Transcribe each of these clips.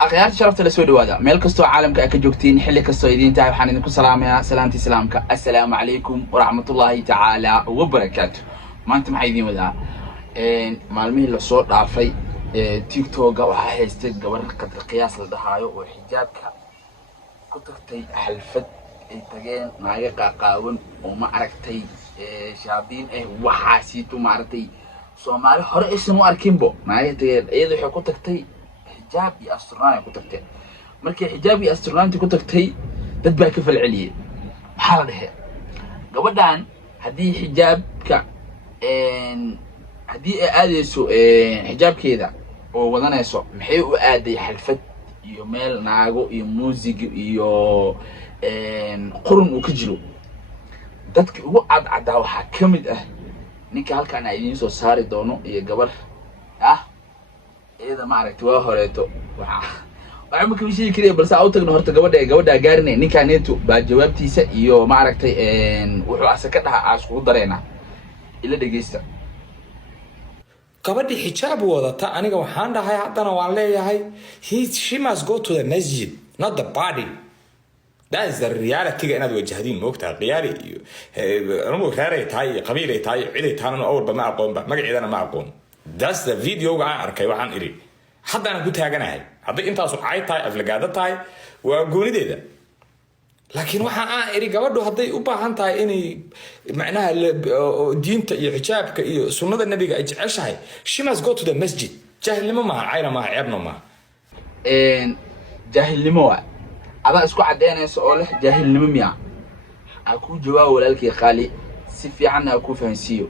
أخيار شرفت لسود هذا ميل كستو عالم كأكجوكتين حلي كستو يدين تعب حنينكم سلام يا سلامتي سلامك السلام عليكم ورحمة الله تعالى وبركاته ما أنتم عايزين ولا معلومين الصوت عارفي تيك توك أو هايستيك قبل قدر قياس للدهايو وحجابك كترتي حلفت تجين ناقة قاون وما عرفتي شابين وحاسيتو ما عرفتي سومالي هر اسمه أركينبو ناقة تجين إذا حكوتك حجاب يا أستراني كتبتين مركي حجاب يا أستراني كتبتي تتبع كيف العلية حالة هي قبلان هدي حجاب إن هدي آديسو حجاب كذا ووضعنا يسوع محيو آدي حلفت يوميل ناقو يموزيق يو قرن وكجلو دادك وعد عداو حاكمد نيكا هالكا أنا عيدين سو ساري دونو يقبل إذا ما عرفت وهريتو وعمك مشي كذا بس أوتك نهرت جودة جارني نكانيتو بعد جوابتي سئيو ما عرفت إن وحو أسكتها عشقو درينا إلا دقيسة gabadhii xijaab wadata aniga waxaan dhahay haddana waan leeyahay she must go to the masjid not the party. that is the reality inaad wajahdiin moogtaa qiyaari iyo anigu reeray tahay qabiilay tahay ciiday taana awrba ma aqoonba magaceedana ma aqoon. that's the video aan arkay waxaan iri haddana ku taaganahay hadday intaas ay tahay aflagaada tahay waa goonideeda laakiin waxaan iri gabadhu hadday u baahan tahay inay macnaha diinta iyo xijaabka iyo sunnada nabiga ay jeceshahay she must go to the masjid. jahilnimo ma ayna ma ceebno ma jahilnimo ada isku cadeynayso oo leh jahilnimo miya aku jawaab walaalkii qaali si fiican aku fahansiyo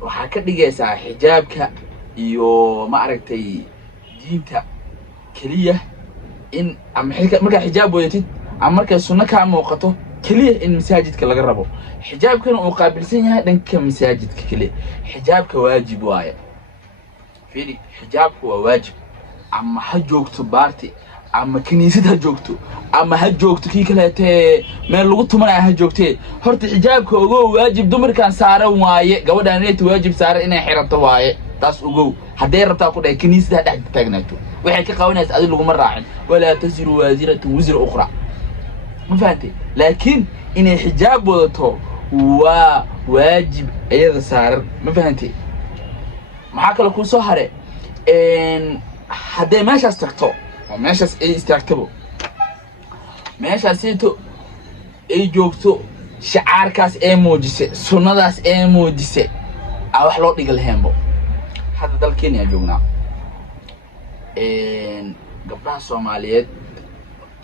waxaa ka dhigaysaa xijaabka iyo ma aragtay diinta kaliya in marka xijaab weeytid ama marka sunna ka muuqato kaliya in masaajidka laga rabo xijaabkan uu qaabilsan yahay dhanka masaajidka kaliya xijaabka waajib waaye fiiri xijaabku waa waajib ama ha joogto baarti ama kaniisad ha joogto ama ha joogto kii kale meel lagu tumanay ha joogtee horta xijaabka ugu waajib dumarkan saaran waaye gabadhan inay waajib saaran inay xirato waaye taas ugu haday rabtaa ku dhahay kaniisada dhex taagnaato waxay ka qawanaysaa adii lagu ma raacin wala tasiru waziratu wizra ukhra ma fahanti laakiin inay xijaab wadato waa waajib ayada saaran ma fahanti maxaa kale ku soo hare haday meeshaas tagto meeshaas ay istaagtabo meeshaasito ay joogto shacaarkaas ee muujise sunnadaas ee muujise wax loo dhiga lahaynbo hadda dalkeena joognaa gabdhaha Soomaaliyeed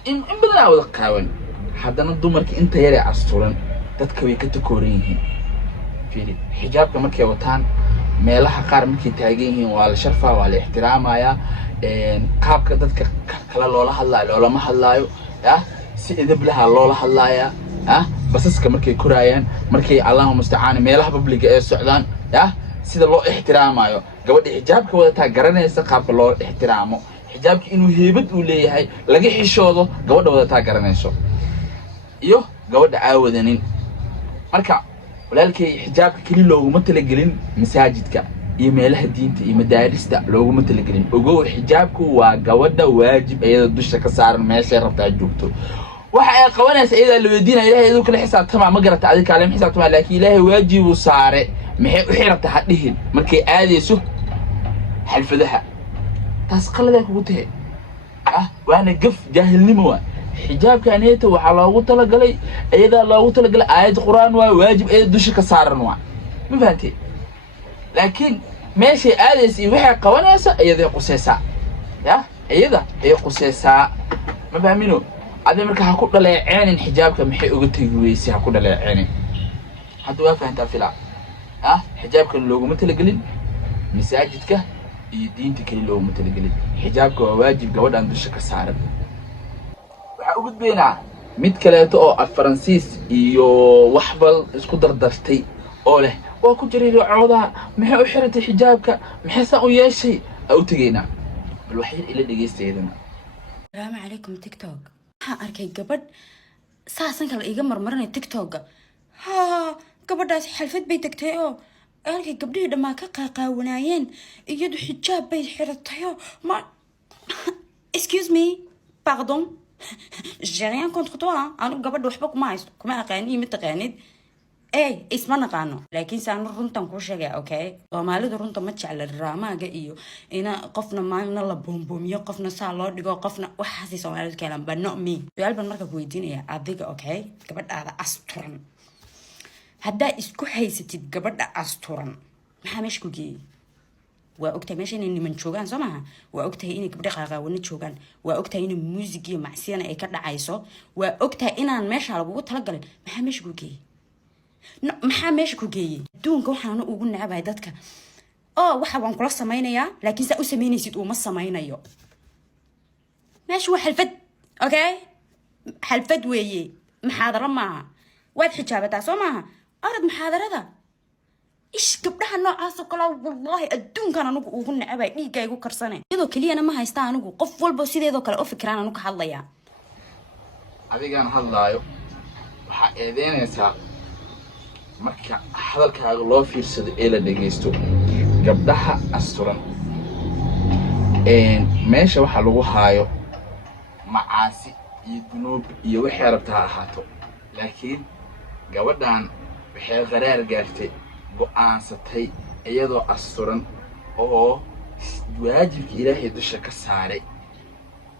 in badan wada qaawan haddana dumarka inta yar ee asturan dadka way ka takooran yihiin fiiri xijaabka markay wataan meelaha qaar markay taagan yihiin waa la sharfaa waa la ixtiraamayaa qaabka dadka kala loola hadlaayo loolama hadlaayo si edeb laha loola hadlaaya basaska markay korayaan markay Allahu musta'aan meelaha public ee socdaan sida loo ixtiraamayo gabadha xijaabka wadataa garanaysa qaabka loo ixtiraamo xijaabka inuu heebad u leeyahay laga xishoodo gabadha wadataa garanayso iyo gabadha aawadanin marka walaalkay xijaabka kali looguma talagelin masaajidka iyo meelaha diinta iyo madaarista looguma talagelin ogow xijaabku waa gabadha waajib ayada dusha ka saaran meesha rabtaa joogto waxa ay qabanaysaa iyada la weydiina ilaahay idoo kala xisaabtama ma garata adii kale xisaabtama laakiin ilaahay waajib uu saare maxay u xirata hadhihin markay aadayso xalfadaha taas qalada kugu tahay waana gaf jaahilnimo waa xijaabka neeta waxa loogu talagalay iyada loogu talagalay aayad quraan waa waajib ayada dusha ka saaran waa ma fahanti laakiin meeshay aadaysi waxay qabanaysaa iyada qusaysa iyada ay qusaysa ma fahmino adee marka ha ku dhaleeceen xijaabka maxay uga tagi weysay ha ku dhaleeceen hadda waa fahantaa filaa xijaabkan looguma talagelin masaajidka iyo diinta kale looguma talagelin xijaabka waa waajib gabadhan dusha ka saaran waxa ugu gudbeynaa mid kaleeto oo Faransiis iyo waxbal isku dardartay oo leh waa ku jiray cawda maxay u xiratay xijaabka maxay saan u yeeshay aw tageena bal waxay ila dhageysteedana السلام عليكم تيك توك arkay gabadh saasan kala iga marmaranay TikTok gabadhaas xalfad bay tagtay oo halkay gabdhihii dhamaa ka qaaqaawanaayeen iyadu xijaab bay xiratay ma excuse me pardon j'ai rien contre toi anigu gabadha waxba kuma haysto kuma aqaani ma taqaanid isma naqaano laakiin saan runtan ku sheegay okay Soomaalidu runta ma jecla raamaaga iyo ina qofna maana la boombomiyo qofna saa loo dhigo qofna waxaasi Soomaalidu keenan ba no me su'aal ban marka ku weydiinaya adiga okay gabadhaada asturan haddaa isku haysatid gabadha asturan maxaa meesha ku geeyay waa ogtahay meesha inay niman joogaan soo maaha waa ogtahay inay gabdho qaaqaawana joogaan waa ogtahay in music iyo macsiyana ay ka dhacayso waa ogtahay inaan meesha lagugu talagalin maxaa meesha ku geeyay maxaa meesha ku geeyay adduunka waxaan ugu nacabahay dadka waxa waan kula samaynayaa laakiin saa u samaynaysid uma samaynayo meesha waa xalfad okay xalfad weeye maxaadaro maaha waad xijaabataa soo maaha arad maxaadarada ish gabdhaha noocaas oo kale wallahi adduunkan anigu ugu nacabay dhiigga igu karsanay iyadoo keliyana ma haysta anigu qof walba sideedoo kale u fikiraan anigu ka hadlaya adigaan hadlaayo waxaa eedeynaysaa marka hadalkaaga loo fiirsado ee la dhageysto gabdhaha asturan meesha waxa lagu haayo macaasi iyo dunuub iyo wixii rabta ha ahaato laakiin gabadhan waxay qaraar gaartay go'aansatay iyadoo asturan oo waajibka ilaahay dusha ka saaray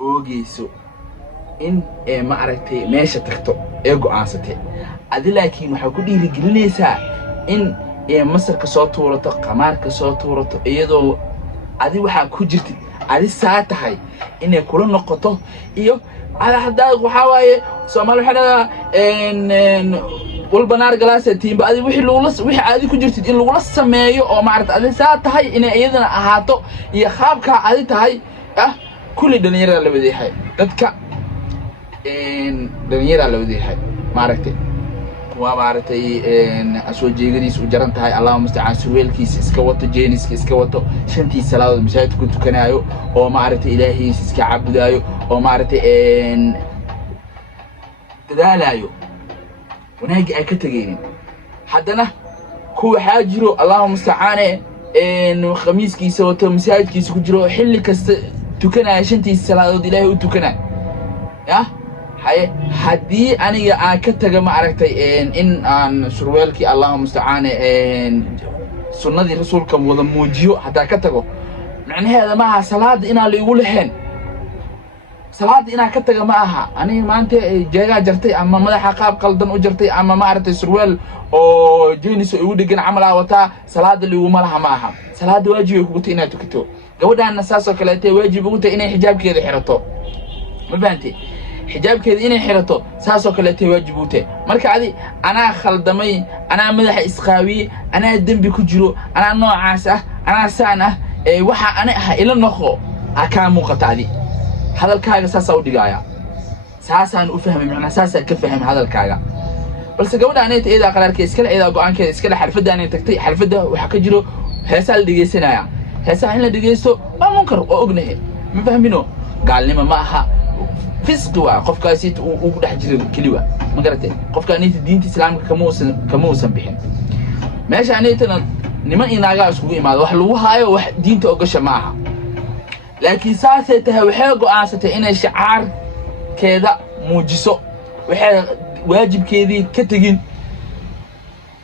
oogeyso in ma aragtay meesha tagto ee go'aansatay adi laakiin waxa ku dhiirigelinaysaa in masarka soo tuurato qamaarka soo tuurato iyadoo adi waxa ku jirtid adi saa tahay inay kula noqoto iyo hadda waxa waaye Soomaali waxa والبنار جلاسة تيم بعد وحي لولس وحي عادي كجرتي إن لولس سمايو أو معرفة عادي ساعة هاي إن أيضا أهاتو يخاب كعادي هاي كل دنيا اللي بدي هاي تذكر إن دنيا اللي بدي هاي معرفتي ومعرفتي إن أسوأ جيجريس وجرنت هاي الله مستعان سويل كيس إسكوتو جينيس إسكوتو شنتي سلاو مشاهد كنت كنايو أو معرفتي إلهي إسكعبد أيو أو معرفتي إن تدالايو وناجي أكتجيني حدنا هو حاجرو اللهم استعانه إنه خميس كيس وتمساعد كيس كجرو حل كست تكنا عشان تيسلا ضد الله وتكنا يا هاي حدي أنا أكتج ما عرفتي إن سروالك اللهم استعانه إن سنة الرسول كم وذا موجيو حتى كتجو يعني هذا معها صلاة إن اللي يقول هن صلاة إنا كتجا معها أنا ما أنت جاي جرتي أما ما حقاب قلدن أجرتي أما ما عرفت سروال أو جينيس يودي جن عملها وتا صلاة اللي ومالها معها صلاة واجب قلت إنا تكتو جودة الناس وكلاتي واجب قلت إنا حجاب كذا حرطو ما بنتي حجاب كذا إنا حرطو ساس وكلاتي واجب قلت مرك عادي أنا خلدمي أنا مدح إسقاوي أنا الدم بكجرو أنا نوع عاسة أنا سانة وح أنا إلى النخو أكان مقطعي هذا الكاغا ساسا ودغايا ساسا ان افهم معنى ساسا كفهم هذا الكاغا بس gabadha aanay teeda qaraarka iskala eeda go'aankeeda iskala xalfada aanay tagtay xalfada waxa ka jiro heesa la dhigeysanaya heesa in la dhigeysto waa munkar oo ognahay ma fahmino gaalnimo ma aha fisqi waa qofkaasi uu ku dhex jiro kaliya ma garatay qofka aanay diinta islaamka kama uusan bixin meesha aanay tan niman inaaga isku imaado wax lagu haayo wax diinta ogasha ma aha لكن ساعتها وحاجة قاعدة إن شعار كذا موجسو وحاجة واجب كذي كتجين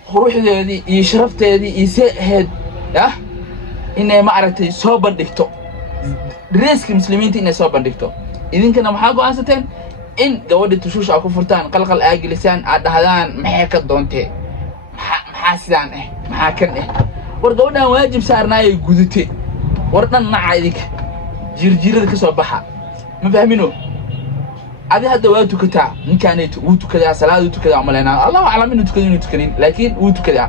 خروج هذه يشرفت هذه يسهد إن ما عرفت صوب الدكتور ريسك المسلمين إن صوب الدكتور إذا كنا محاجة قاعدة إن جودة تشوش أو كفرتان قلق الأجل لسان عاد هذان محاكة دونتي محاسدان محاكن ورجونا واجب صارنا يجودتي ورنا نعيدك جيرجيرada ka soo baxa ma fahmino adi hadda waa tukataa ninkaanaytu uu tukadaa salaadu tukadaa umaleena Allahu a'lam inuu tukadin tukanin laakiin uu tukadaa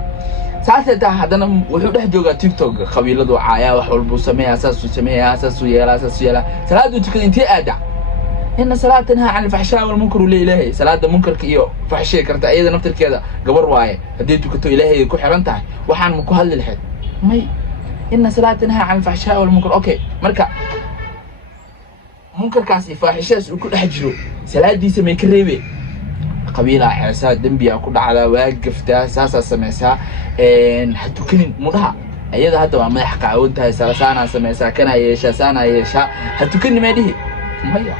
saasata hadana wuxuu dhex joogaa TikTok qabiiladu caaya wax walba sameeyaa asaas u yeela salaadu tukadin intii aada in salaatana aan fahshaa wal munkar leeyahay salaada munkarka iyo fahshay karta ayada naftirkeeda gabar waaye hadii tukato ilaahay ku xiran tahay waxaan ku hadli lahayd may in salaatana aan fahshaa wal munkar okay marka منكر كاسي فاحشة وكل حجرو سلادي سمي كريبي قبيلة حسا دنبيا كل على واقف ده ساسا سميسا حتى كنين مدها أيضا هذا ما يحقق عودها ساسانا سميسا كنا يشا سانا يشا حتى كنين ما ديه maya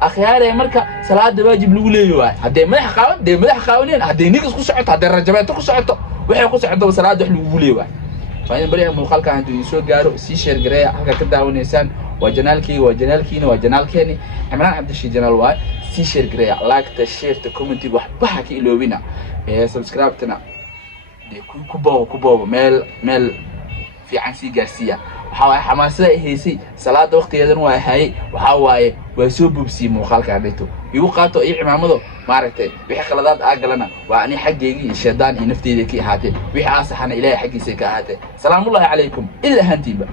akhyaare marka salaada waajib lagu leeyahay hadee madax qaawaneen hadee nigas ku socoto hadee rajabeeto ku socoto waxay ku socoto salaada wax lagu leeyahay faayin bariya muuqaalkan hadii soo gaaro si share gareeya halka ka daawanaysaan waa janaalkeeni Imraan Cabdi Janaal waay si share gareeya like share comment waxba ha ka iloobina subscribe tana ku boobo meel fiican si gaarsiya waxa way xamaasada heesay salaada waqtigeedan waa hayay waxa waaye way soo bubsi muuqaalka dhayto igu qaato ay cimaamado maaragtay wixii qaladaad galana waa ani xageeygi sheedaan iyo nafteyda ki ahaatay wixii aasaxana ilaahay xaqiisa ka ahaatay salaamu alaykum illa hantiba